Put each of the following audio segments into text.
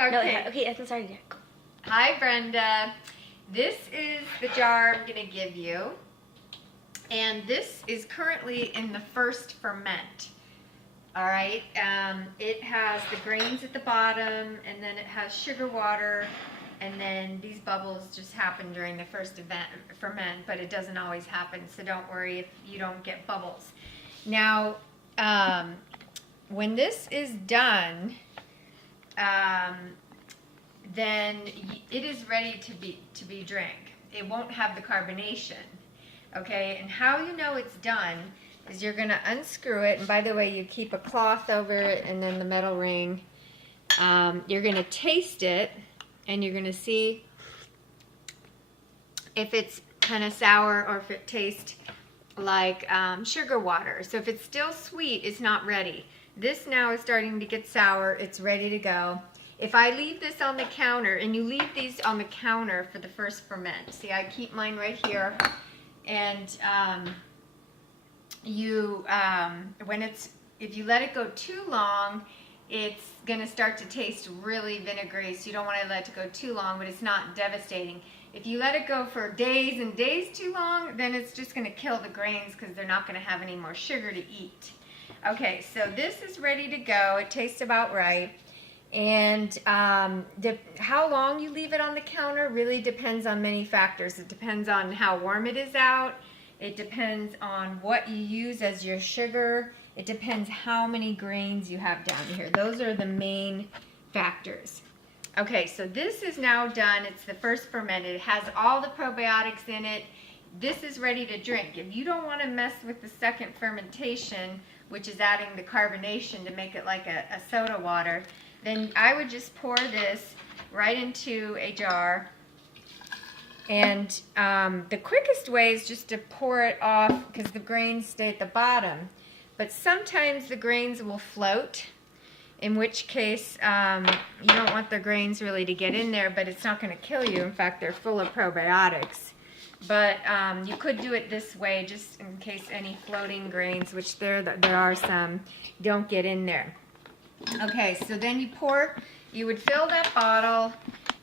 Okay. No, okay, I'm sorry. Hi, Brenda. This is the jar I'm going to give you. And this is currently in the first ferment. All right. It has the grains at the bottom, and then it has sugar water, and then these bubbles just happen during the first ferment, but it doesn't always happen, so don't worry if you don't get bubbles. Now, when this is done, then it is ready to be drank. It won't have the carbonation. Okay, and how you know it's done is you're going to unscrew it, and by the way, you keep a cloth over it and then the metal ring. You're going to taste it, and you're going to see if it's kind of sour or if it tastes like sugar water. So if it's still sweet, it's not ready. This now is starting to get sour. It's ready to go. If I leave this on the counter, and you leave these on the counter for the first ferment. See, I keep mine right here. And if you let it go too long, it's going to start to taste really vinegary, so you don't want to let it go too long, but it's not devastating. If you let it go for days and days too long, then it's just going to kill the grains because they're not going to have any more sugar to eat. Okay, so this is ready to go. It tastes about right. And how long you leave it on the counter really depends on many factors. It depends on how warm it is out. It depends on what you use as your sugar. It depends how many grains you have down here. Those are the main factors. Okay, so this is now done. It's the first fermented. It has all the probiotics in it. This is ready to drink. If you don't want to mess with the second fermentation, which is adding the carbonation to make it like a soda water, then I would just pour this right into a jar. And the quickest way is just to pour it off because the grains stay at the bottom. But sometimes the grains will float, in which case you don't want the grains really to get in there, but it's not going to kill you. In fact, they're full of probiotics. But you could do it this way just in case any floating grains, which there are some, don't get in there. Okay, so then you would fill that bottle,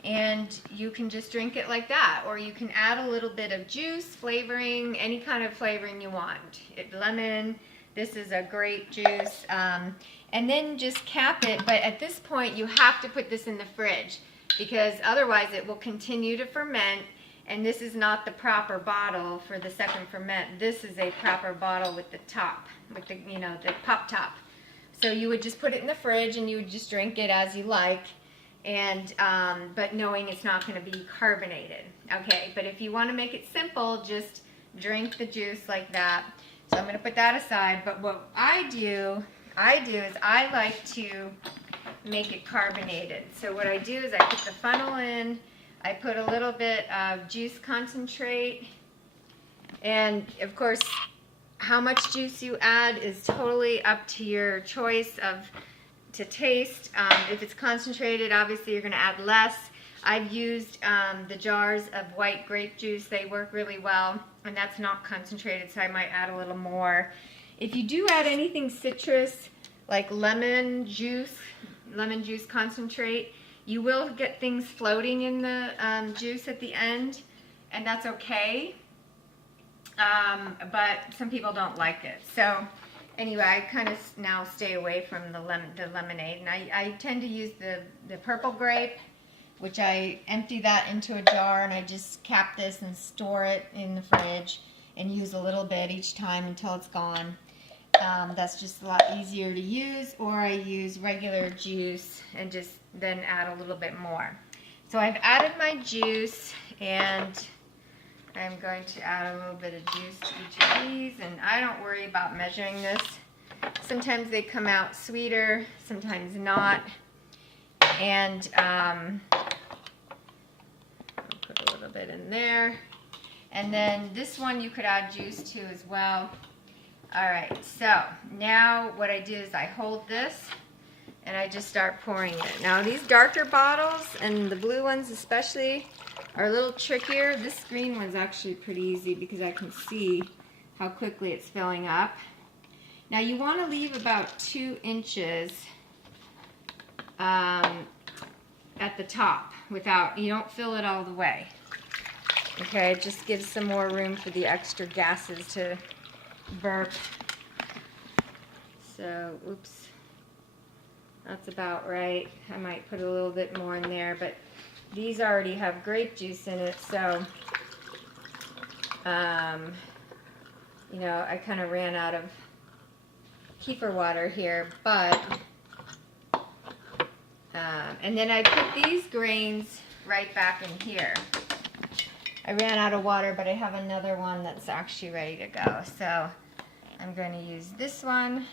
and you can just drink it like that, or you can add a little bit of juice, flavoring, any kind of flavoring you want. Lemon, this is a grape juice, and then just cap it, but at this point you have to put this in the fridge because otherwise it will continue to ferment, and this is not the proper bottle for the second ferment. This is a proper bottle with the top, with the, the pop top. So you would just put it in the fridge and you would just drink it as you like, and but knowing it's not going to be carbonated. Okay, but if you want to make it simple, just drink the juice like that. So I'm going to put that aside. But what I do is I like to make it carbonated. So what I do is I put the funnel in, I put a little bit of juice concentrate, and of course how much juice you add is totally up to your choice to taste. If it's concentrated, obviously you're going to add less. I've used the jars of white grape juice. They work really well, and that's not concentrated, so I might add a little more. If you do add anything citrus, like lemon juice concentrate, you will get things floating in the juice at the end, and that's okay. But some people don't like it. So anyway, I kind of now stay away from the lemonade, and I tend to use the purple grape, which I empty that into a jar, and I just cap this and store it in the fridge and use a little bit each time until it's gone. That's just a lot easier to use, or I use regular juice and just then add a little bit more. So I've added my juice, and I'm going to add a little bit of juice to each of these, and I don't worry about measuring this. Sometimes they come out sweeter, sometimes not. And I'll put a little bit in there. And then this one you could add juice to as well. Alright, so now what I do is I hold this and I just start pouring it. Now these darker bottles, and the blue ones especially, are a little trickier. This green one's actually pretty easy because I can see how quickly it's filling up. Now you want to leave about 2 inches at the top without, you don't fill it all the way. Okay, it just gives some more room for the extra gases to burp. So, oops, that's about right. I might put a little bit more in there, but these already have grape juice in it, so, you know, I kind of ran out of kefir water here, but, and then I put these grains right back in here. I ran out of water, but I have another one that's actually ready to go. So I'm going to use this one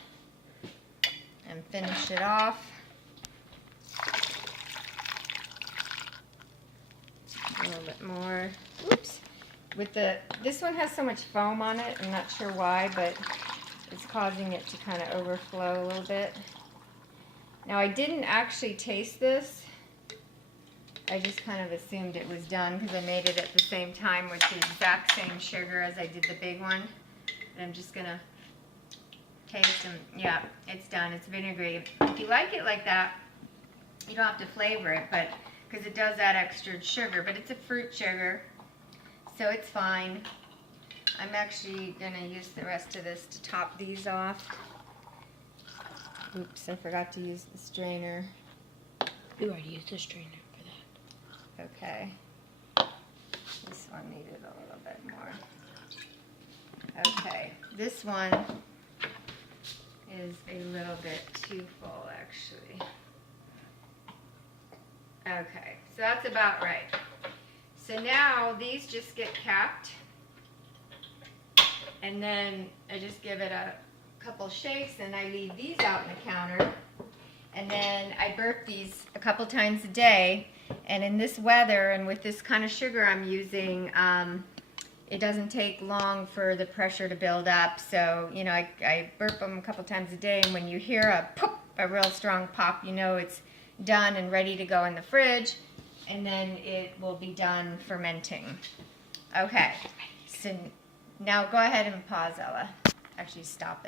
and finish it off. A little bit more. Oops. This one has so much foam on it. I'm not sure why, but it's causing it to kind of overflow a little bit. Now I didn't actually taste this. I just kind of assumed it was done because I made it at the same time with the exact same sugar as I did the big one. And I'm just going to taste them. Yeah, it's done. It's vinegary. If you like it like that, you don't have to flavor it, but because it does add extra sugar, but it's a fruit sugar, so it's fine. I'm actually going to use the rest of this to top these off. Oops, I forgot to use the strainer. You already used the strainer. Okay, this one needed a little bit more. Okay, this one is a little bit too full actually. Okay, so that's about right. So now these just get capped, and then I just give it a couple shakes and I leave these out on the counter, and then I burp these a couple times a day. And in this weather and with this kind of sugar I'm using, it doesn't take long for the pressure to build up. So, you know, I burp them a couple times a day, and when you hear a pop, a real strong pop, you know it's done and ready to go in the fridge, and then it will be done fermenting. Okay, so now go ahead and pause, Ella. Actually, stop it.